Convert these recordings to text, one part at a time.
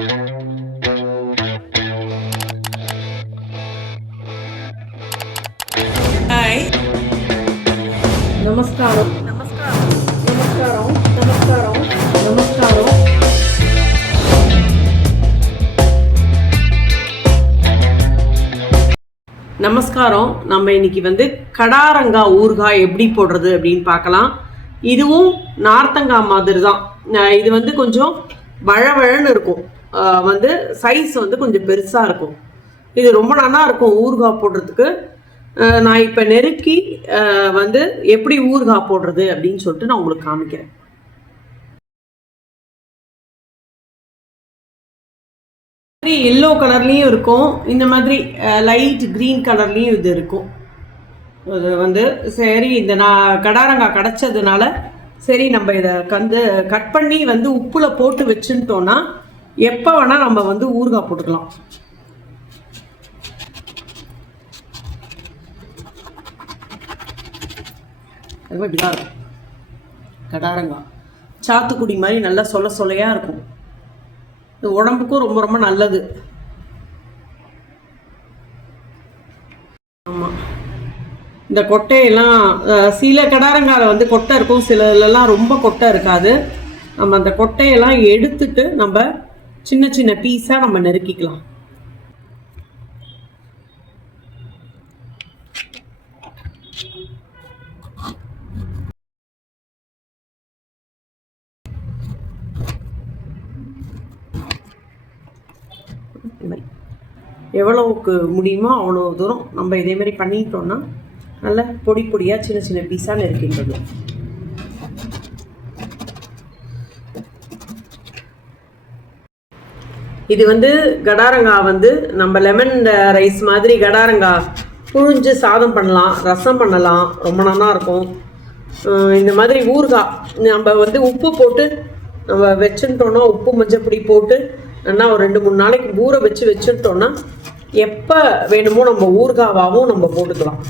Hi நமஸ்காரம் நமஸ்காரம் நமஸ்காரம் நமஸ்காரம் நமஸ்காரம் நமஸ்காரம் நம்ம இன்னைக்கு வந்து கடாரங்கா ஊறுகாய் எப்படி போடுறது அப்படின்னு பார்க்கலாம் இதுவும் நார்த்தங்காய் மாதிரி தான் இது வந்து கொஞ்சம் வழவழன்னு இருக்கும் வந்து சைஸ் வந்து கொஞ்சம் பெருசாக இருக்கும். இது ரொம்ப நல்லா இருக்கும் ஊறுகாய் போடுறதுக்கு. நான் இப்போ நெருக்கி வந்து எப்படி ஊறுகாய் போடுறது அப்படின்னு சொல்லிட்டு நான் உங்களுக்கு காமிக்கிறேன். மாதிரி எல்லோ கலர்லேயும் இருக்கும். இந்த மாதிரி லைட் க்ரீன் கலர்லேயும் இது இருக்கும். இது வந்து சரி இந்த நான் கடாரங்காய் கிடச்சதுனால சரி நம்ம இதை கந்து கட் பண்ணி வந்து உப்பில் போட்டு வச்சுட்டோன்னா எப்போ வேணால் நம்ம வந்து ஊறுகாய் போட்டுக்கலாம். அது இப்படிதான் இருக்கும். கடாரங்காய் சாத்துக்குடி மாதிரி நல்லா சொல்ல சொல்லையாக இருக்கும். இது உடம்புக்கும் ரொம்ப ரொம்ப நல்லது. ஆமாம் இந்த கொட்டையெல்லாம் சில கடாரங்கால வந்து கொட்டை இருக்கும். சிலதுலலாம் ரொம்ப கொட்டை இருக்காது. நம்ம அந்த கொட்டையெல்லாம் எடுத்துட்டு நம்ம சின்ன சின்ன பீஸாக நம்ம நெருக்கிக்கலாம் எவ்வளவுக்கு முடியுமோ அவ்வளோ தூரம் நம்ம இதே மாதிரி பண்ணிட்டோம்னா நல்ல பொடி பொடியாக சின்ன சின்ன பீஸாக நெருக்கின்றது இது வந்து கடாரங்காய் வந்து நம்ம லெமன் ரைஸ் மாதிரி கடாரங்கா புழிஞ்சு சாதம் பண்ணலாம் ரசம் பண்ணலாம் ரொம்ப நல்லா இருக்கும். இந்த மாதிரி ஊறுகாய் நம்ம வந்து உப்பு போட்டு நம்ம வச்சுட்டோன்னா உப்பு மஞ்சப்பொடி போட்டு நல்லா ஒரு ரெண்டு மூணு நாளைக்கு ஊற வச்சு வச்சுட்டோன்னா எப்போ வேணுமோ நம்ம ஊறுகாவாகவும் நம்ம போட்டுக்கலாம்.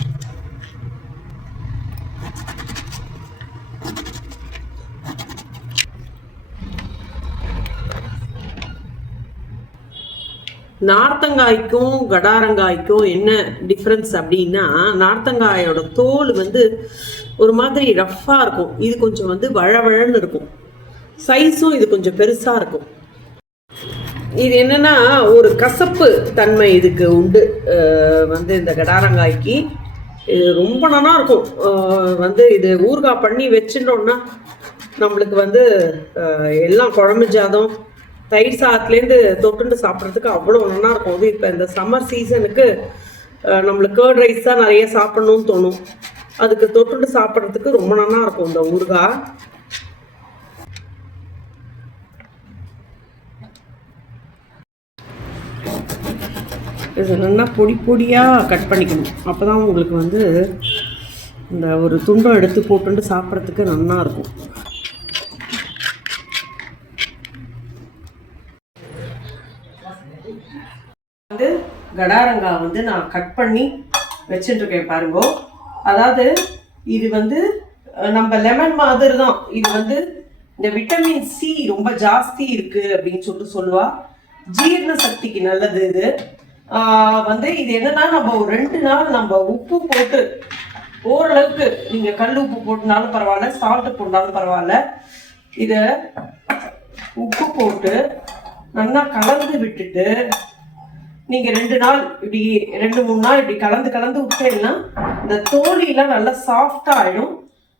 நார்த்தங்காய்க்கும் கடாரங்காய்க்கும் என்ன டிஃப்ரென்ஸ் அப்படின்னா நார்த்தங்காயோட தோல் வந்து ஒரு மாதிரி ரஃப்பாக இருக்கும். இது கொஞ்சம் வந்து வழவழன்னு இருக்கும். சைஸும் இது கொஞ்சம் பெருசாக இருக்கும். இது என்னன்னா ஒரு கசப்பு தன்மை இதுக்கு உண்டு. வந்து இந்த கடாரங்காய்க்கு. இது ரொம்ப நல்லா இருக்கும். வந்து இது ஊறுகாய் பண்ணி வச்சுட்டோம்னா நம்மளுக்கு வந்து எல்லாம் குழம்பு ஜாதம் தயிர் சாதத்துலேருந்து தொட்டுண்டு சாப்பிட்றதுக்கு அவ்வளோ நல்லா இருக்கும். அது இப்போ இந்த சம்மர் சீசனுக்கு நம்மளுக்கு கேர்ட் ரைஸ் தான் நிறைய சாப்பிடணும்னு தோணும். அதுக்கு தொட்டுண்டு சாப்பிட்றதுக்கு ரொம்ப நல்லா இருக்கும் இந்த ஊறுகாய். இது நல்லா பொடி பொடியாக கட் பண்ணிக்கணும். அப்போ தான் உங்களுக்கு வந்து இந்த ஒரு துண்டம் எடுத்து போட்டுட்டு சாப்பிட்றதுக்கு நல்லா இருக்கும். வந்து கடாரங்காய் வந்து நான் கட் பண்ணி வச்சுட்டுருக்கேன் பாருங்க. அதாவது இது வந்து நம்ம லெமன் மாதிரி தான் இது வந்து இந்த விட்டமின் சி ரொம்ப ஜாஸ்தி இருக்கு அப்படின்னு சொல்லிட்டு சொல்லுவா. ஜீரண சக்திக்கு நல்லது இது. வந்து இது என்னன்னா நம்ம ஒரு ரெண்டு நாள் நம்ம உப்பு போட்டு ஓரளவுக்கு நீங்கள் கல் உப்பு போட்டுனாலும் பரவாயில்ல சால்ட்டு போட்டாலும் பரவாயில்ல. இதை உப்பு போட்டு நல்லா கலந்து விட்டுட்டு நீங்க ரெண்டு நாள் இப்படி ரெண்டு மூணு நாள் இப்படி கலந்து கலந்து விட்டீங்கன்னா இந்த தோழியெல்லாம் நல்லா சாஃப்டா ஆயிடும்.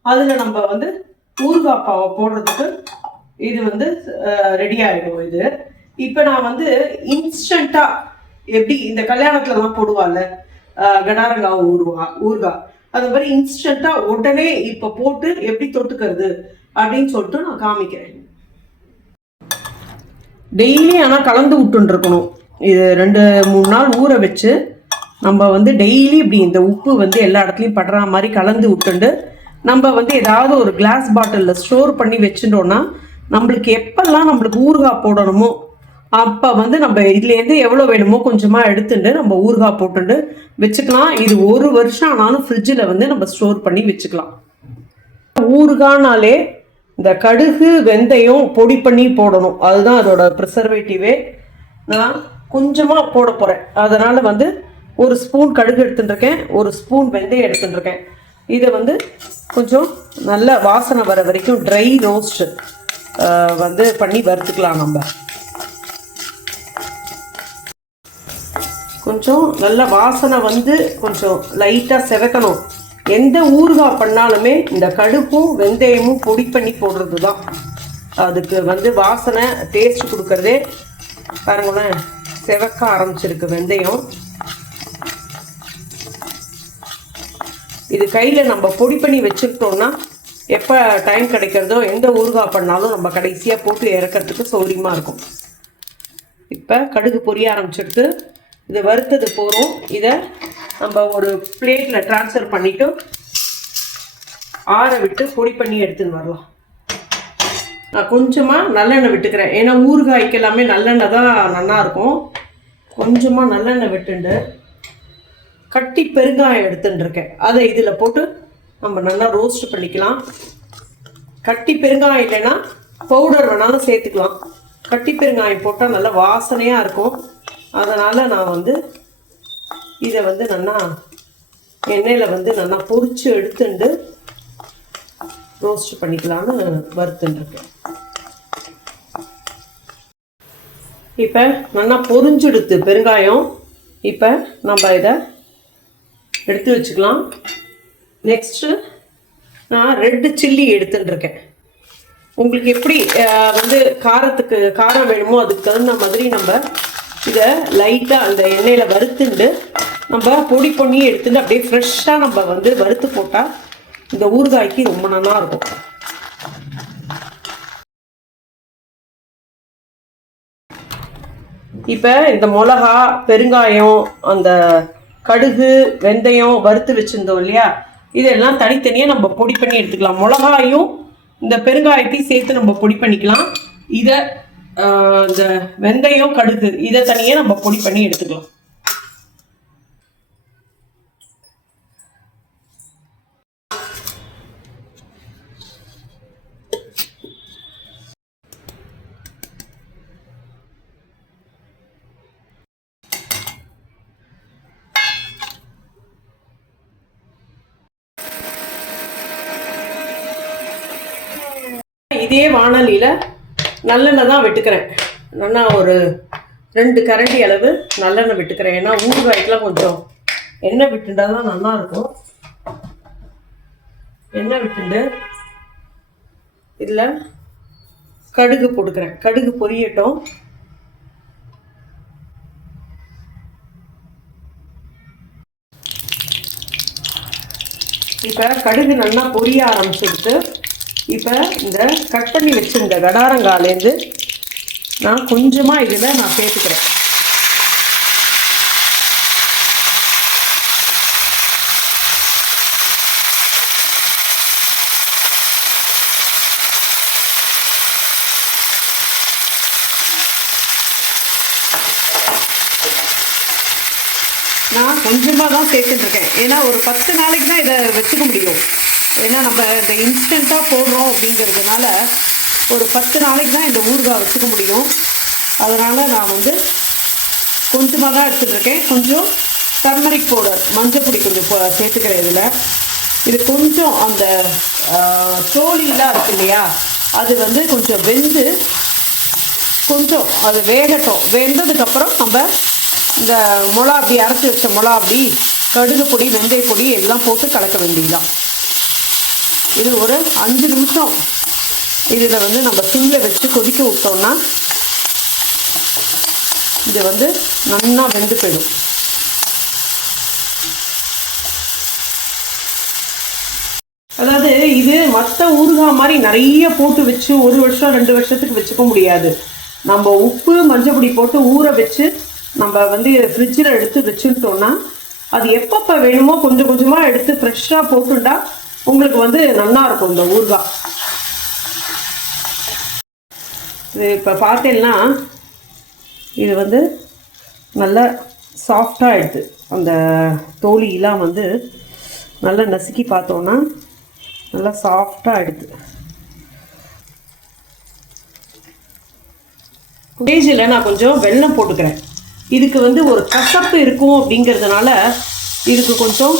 அதுல நம்ம வந்து ஊறுகாய் பாவை போடுறதுக்கு இது வந்து ரெடி ஆயிடும் இது. இப்போ நான் வந்து இன்ஸ்டண்டா எப்படி இந்த கல்யாணத்துலலாம் போடுவாள்ல அஹ், கடாரங்காய் ஊறுவா ஊறுகாய். அது மாதிரி இன்ஸ்டண்டா உடனே இப்போ போட்டு எப்படி தொட்டுக்கிறது அப்படின்னு சொல்லிட்டு நான் காமிக்கிறேன். டெய்லி ஆனால் கலந்து விட்டுன்னு இருக்கணும் இது ரெண்டு மூணு நாள் ஊற வச்சு நம்ம வந்து டெய்லி இப்படி இந்த உப்பு வந்து எல்லா இடத்துலையும் படுற மாதிரி கலந்து விட்டுண்டு நம்ம வந்து ஏதாவது ஒரு கிளாஸ் பாட்டிலில் ஸ்டோர் பண்ணி வச்சுட்டோன்னா நம்மளுக்கு எப்பெல்லாம் நம்மளுக்கு ஊறுகாய் போடணுமோ அப்போ வந்து நம்ம இதுலேருந்து எவ்வளோ வேணுமோ கொஞ்சமாக எடுத்துட்டு நம்ம ஊறுகாய் போட்டுட்டு வச்சுக்கலாம். இது ஒரு வருஷம் ஆனாலும் ஃப்ரிட்ஜில் வந்து நம்ம ஸ்டோர் பண்ணி வச்சுக்கலாம். ஊறுகானாலே இந்த கடுகு வெந்தயம் பொடி பண்ணி போடணும். அதுதான் அதோட ப்ரிசர்வேட்டிவே நான் கொஞ்சமாக போட போகிறேன் அதனால் வந்து ஒரு ஸ்பூன் கடுகு எடுத்துட்டுருக்கேன் ஒரு ஸ்பூன் வெந்தயம் எடுத்துட்டுருக்கேன். இதை வந்து கொஞ்சம் நல்ல வாசனை வர வரைக்கும் ட்ரை ரோஸ்ட் வந்து பண்ணி வறுத்துக்கலாம் நம்ம. கொஞ்சம் நல்ல வாசனை வந்து கொஞ்சம் லைட்டாக செவக்கணும். எந்த ஊறுகாய் பண்ணாலுமே இந்த கடுப்பும் வெந்தயமும் பொடி பண்ணி போடுறது தான் அதுக்கு வந்து வாசனை டேஸ்ட் கொடுக்கறதே பாருங்களேன். செவக்க ஆரம்பிச்சிருக்கு வெந்தயம். இது கையில் நம்ம பொடி பண்ணி வச்சுக்கிட்டோம்னா எப்போ டைம் கிடைக்கிறதோ எந்த ஊறுகாய் பண்ணாலும் நம்ம கடைசியாக போட்டு இறக்கிறதுக்கு சௌரியமாக இருக்கும். இப்போ கடுகு பொரிய ஆரம்பிச்சிருக்கு. இது வறுத்தது போகிறோம் இதை நம்ம ஒரு பிளேட்டில் ட்ரான்ஸ்ஃபர் பண்ணிவிட்டு ஆற விட்டு பொடி பண்ணி எடுத்துன்னு வரலாம். நான் கொஞ்சமாக நல்லெண்ணெய் விட்டுக்கிறேன். ஏன்னா ஊறுகாய்க்கு எல்லாமே நல்லெண்ணெய் தான் நல்லாயிருக்கும் கொஞ்சமாக நல்லெண்ணெய் விட்டுண்டு கட்டி பெருங்காயம் எடுத்துன்னு இருக்கேன். அதை இதில் போட்டு நம்ம நல்லா ரோஸ்ட் பண்ணிக்கலாம். கட்டி பெருங்காயம் இல்லைன்னா பவுடர் வேணாலும் சேர்த்துக்கலாம். கட்டி பெருங்காயம் போட்டால் நல்லா வாசனையாக இருக்கும். அதனால் நான் வந்து இதை வந்து நல்லா எண்ணெயில் வந்து நல்லா பொறிச்சு எடுத்துண்டு ரோஸ்ட் பண்ணிக்கலான்னு வறுத்துட்டுருக்கேன் இப்போ நல்லா பொறிஞ்செடுத்து பெருங்காயம். இப்போ நம்ம இதை எடுத்து வச்சுக்கலாம். நெக்ஸ்ட்டு நான் ரெட்டு சில்லி எடுத்துட்டுருக்கேன் உங்களுக்கு எப்படி வந்து காரத்துக்கு காரம் வேணுமோ அதுக்கு தகுந்த மாதிரி நம்ம இதை லைட்டாக அந்த எண்ணெயில் வறுத்துண்டு நம்ம பொடி பண்ணி எடுத்துட்டு அப்படியே ஃப்ரெஷ்ஷாக நம்ம வந்து வறுத்து போட்டால் இந்த ஊறுகாய்க்கு ரொம்ப நல்லா இருக்கும். இப்போ இந்த மிளகா பெருங்காயம் அந்த கடுகு வெந்தயம் வறுத்து வச்சிருந்தோம் இல்லையா? இதெல்லாம் தனித்தனியாக நம்ம பொடி பண்ணி எடுத்துக்கலாம். மிளகாயும் இந்த பெருங்காயத்தையும் சேர்த்து நம்ம பொடி பண்ணிக்கலாம். இதை இந்த வெந்தயம் கடுகு இதை தனியாக நம்ம பொடி பண்ணி எடுத்துக்கலாம். இதே வானலியில் நல்லெண்ணெய் தான் விட்டுக்கிறேன். நல்லா ஒரு ரெண்டு கரண்டி அளவு நல்லெண்ணெய் விட்டுக்கிறேன். ஏன்னா ஊறுகாய்க்கெலாம் கொஞ்சம் எண்ணெய் விட்டுண்டா தான் நல்லாயிருக்கும். எண்ணெய் விட்டுண்டு இதில் கடுகு போட்டுக்கிறேன். கடுகு பொரியட்டும். இப்போ கடுகு நல்லா பொரிய ஆரம்பிச்சிடுத்து இப்போ இந்த கட் பண்ணி வச்சுருந்த கடாரங்காலேருந்து நான் கொஞ்சமாக இதில் நான் சேர்த்துக்கிறேன். நான் கொஞ்சமாக தான் சேர்த்துட்டுருக்கேன் ஏன்னா ஒரு பத்து நாளைக்கு தான் இதை வச்சுக்க முடியும். ஏன்னா நம்ம இந்த இன்ஸ்டண்ட்டாக போடுறோம் அப்படிங்கிறதுனால ஒரு பத்து நாளைக்கு தான் இந்த ஊறுகாய் வச்சுக்க முடியும். அதனால் நான் வந்து கொஞ்சமாக தான் எடுத்துகிட்ருக்கேன் கொஞ்சம் டர்மரிக் பவுடர் மஞ்சள் பொடி கொஞ்சம் சேர்த்துக்கிறேன் இதில். இது கொஞ்சம் அந்த ஆஹ், தோலிலாம் இருக்கு இல்லையா? அது வந்து கொஞ்சம் வெந்து கொஞ்சம் அது வேகட்டும். வெந்ததுக்கப்புறம் நம்ம இந்த மிளா அப்படி அரைச்சி வச்ச மிளகா அப்படி கடுகு பொடி வெந்தய பொடி எல்லாம் போட்டு கலக்க வேண்டியதுதான். இது ஒரு அஞ்சு நிமிஷம். இதில் வந்து நம்ம சிம்மில் வச்சு கொதிக்க விட்டோம்னா இது வந்து நல்லா வெந்து போயிடும். அதாவது இது மற்ற ஊறுகாய் மாதிரி நிறைய போட்டு வச்சு ஒரு வருஷம் ரெண்டு வருஷத்துக்கு வச்சுக்க முடியாது. நம்ம உப்பு மஞ்சப்பொடி போட்டு ஊற வச்சு நம்ம வந்து ஃப்ரிட்ஜில் எடுத்து வச்சுட்டோம்னா அது எப்பப்போ வேணுமோ கொஞ்சம் கொஞ்சமாக எடுத்து ஃப்ரெஷ்ஷாக போட்டுட்டா உங்களுக்கு வந்து நல்லா இருக்கும் இந்த ஊறுகாய் இது இப்போ பார்த்தீங்கன்னா இது வந்து நல்லா சாஃப்டாக ஆகிடுது அந்த தோழியெலாம் வந்து நல்லா நசுக்கி பார்த்தோன்னா நல்லா சாஃப்டாக ஆகிடுது குடேஜில் நான் கொஞ்சம் வெள்ளம் போட்டுக்கிறேன். இதுக்கு வந்து ஒரு கசப்பு இருக்கும் அப்படிங்கிறதுனால இதுக்கு கொஞ்சம்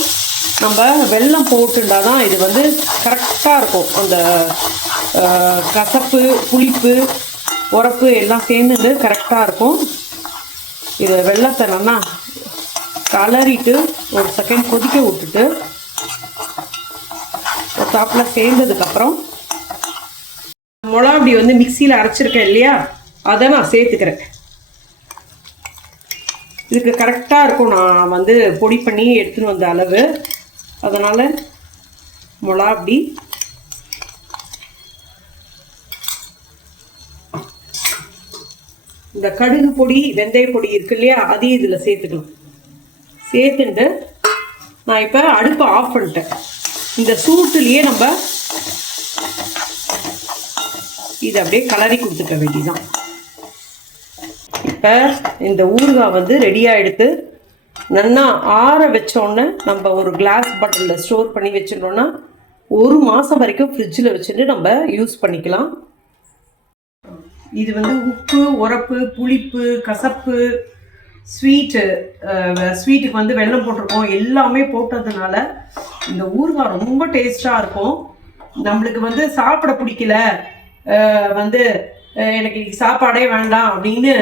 நம்ம வெல்லம் போட்டுண்டா தான் இது வந்து கரெக்டாக இருக்கும். அந்த கசப்பு புளிப்பு உரப்பு எல்லாம் சேர்ந்துட்டு கரெக்டாக இருக்கும். இது வெள்ளத்தை நல்லா கலரிட்டு ஒரு செகண்ட் கொதிக்க விட்டுட்டு ஒரு டாப்பில் சேர்ந்ததுக்கப்புறம் மிளகாப்பொடி வந்து மிக்சியில் அரைச்சிருக்கேன் இல்லையா? அதை நான் சேர்த்துக்கிறேன். இதுக்கு கரெக்டாக இருக்கும். நான் வந்து பொடி பண்ணி எடுத்துன்னு வந்த அளவு. அதனால் மிளகாப்பொடி இந்த கடுகு பொடி வெந்தய பொடி இருக்கு இல்லையா? அதையும் இதில் சேர்த்துக்கலாம். சேர்த்துட்டு நான் இப்போ அடுப்பை ஆஃப் பண்ணிட்டேன். இந்த சூட்டுலேயே நம்ம இதை அப்படியே கலரி கொடுத்துக்க வேண்டியதான் இப்போ இந்த ஊறுகாய் வந்து ரெடியாக எடுத்து நல்லா ஆற வச்சோன்னே நம்ம ஒரு கிளாஸ் பாட்டிலில் ஸ்டோர் பண்ணி வச்சிட்டோம்னா ஒரு மாதம் வரைக்கும் ஃப்ரிட்ஜில் வச்சுட்டு நம்ம யூஸ் பண்ணிக்கலாம். இது வந்து உப்பு உரப்பு புளிப்பு கசப்பு ஸ்வீட்டு ஸ்வீட்டுக்கு வந்து வெள்ளம் போட்டிருக்கோம். எல்லாமே போட்டதுனால இந்த ஊறுகாய் ரொம்ப டேஸ்டாக இருக்கும். நம்மளுக்கு வந்து சாப்பிட பிடிக்கல. வந்து எனக்கு சாப்பாடே வேண்டாம் அப்படின்னு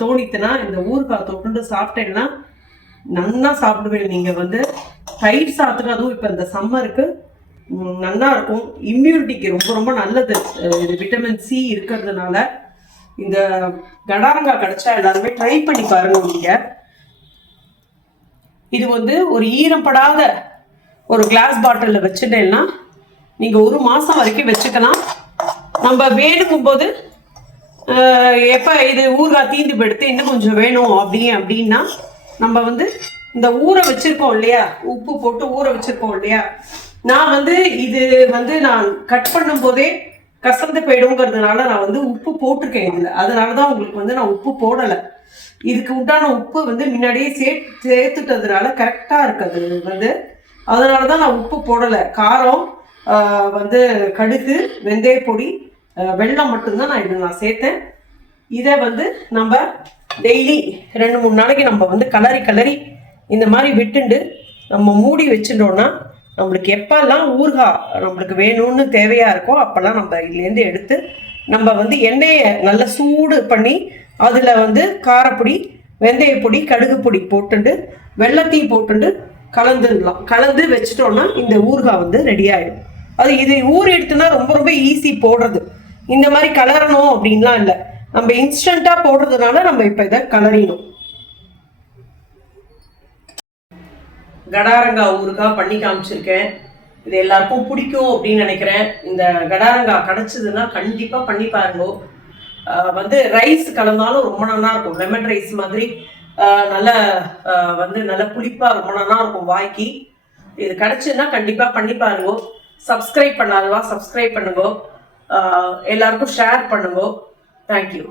தோணித்துனா இந்த ஊறுகாய் தொட்டு சாப்பிட்டேன்னா நல்லா சாப்பிடுவேன். நீங்கள் வந்து தயிர் சாத்துக்கு அதுவும் இப்போ இந்த சம்மருக்கு நல்லா இருக்கும். இம்யூனிட்டிக்கு ரொம்ப ரொம்ப நல்லது. இது விட்டமின் சி இருக்கிறதுனால. இந்த கடாரங்காய் கிடைச்சா எல்லாருமே ட்ரை பண்ணி பாருங்க நீங்க. இது வந்து ஒரு ஈரப்படாத ஒரு கிளாஸ் பாட்டிலில் வச்சுட்டேன்னா நீங்க ஒரு மாசம் வரைக்கும் வச்சுக்கலாம். நம்ம வேணுக்கும் போது எப்ப இது ஊறுகாய் தீந்து போயிடுத்து இன்னும் கொஞ்சம் வேணும் அப்படி அப்படின்னா நம்ம வந்து இந்த ஊற வச்சிருக்கோம் இல்லையா? உப்பு போட்டு ஊற வச்சிருக்கோம் இல்லையா? நான் வந்து இது வந்து நான் கட் பண்ணும் போதே கசந்து போயிடுங்கிறதுனால நான் வந்து உப்பு போட்டிருக்கேன் இதுல. அதனால தான் உங்களுக்கு வந்து நான் உப்பு போடலை. இதுக்கு உண்டான உப்பு வந்து முன்னாடியே சே சேர்த்துட்டதுனால கரெக்டாக இருக்குது அது வந்து. அதனால தான் நான் உப்பு போடலை. காரம் வந்து கடுகு வெந்தய வெள்ளம் மட்டும்தான் நான் இது நான் சேர்த்தேன். இதை வந்து நம்ம டெய்லி ரெண்டு மூணு நாளைக்கு நம்ம வந்து கலரி கலரி இந்த மாதிரி விட்டுண்டு நம்ம மூடி வச்சுட்டோம்னா நம்மளுக்கு எப்பெல்லாம் ஊறுகாய் நம்மளுக்கு வேணும்னு தேவையாக இருக்கோ அப்போல்லாம் நம்ம இதுலேருந்து எடுத்து நம்ம வந்து எண்ணெயை நல்லா சூடு பண்ணி அதில் வந்து காரப்பொடி வெந்தயப்பொடி கடுகு பொடி போட்டுண்டு வெள்ளத்தையும் போட்டுண்டு கலந்துடலாம். கலந்து வச்சிட்டோம்னா இந்த ஊறுகாய் வந்து ரெடி ஆயிடும். அது இது ஊறி எடுத்துனா ரொம்ப ரொம்ப ஈஸி போடுறது. இந்த மாதிரி கலரணும் அப்படின்லாம் இல்லை. நம்ம இன்ஸ்டண்ட்டாக போடுறதுனால நம்ம இப்போ இதை கலரிடும் கடாரங்கா ஊறுகாய் பண்ணி காமிச்சிருக்கேன். இது எல்லாருக்கும் பிடிக்கும் அப்படின்னு நினைக்கிறேன். இந்த கடாரங்காய் கிடச்சிதுன்னா கண்டிப்பாக பண்ணி பாருங்க. வந்து ரைஸ் கலந்தாலும் ரொம்ப நல்லா இருக்கும். லெமன் ரைஸ் மாதிரி நல்ல வந்து நல்ல புளிப்பாக ரொம்ப நல்லா இருக்கும் வாய்க்கு. இது கிடச்சதுன்னா கண்டிப்பாக பண்ணி பாருங்க. சப்ஸ்கிரைப் பண்ணாதவா சப்ஸ்கிரைப் பண்ணுங்க. எல்லாருக்கும் ஷேர் பண்ணுங்க. தேங்க்யூ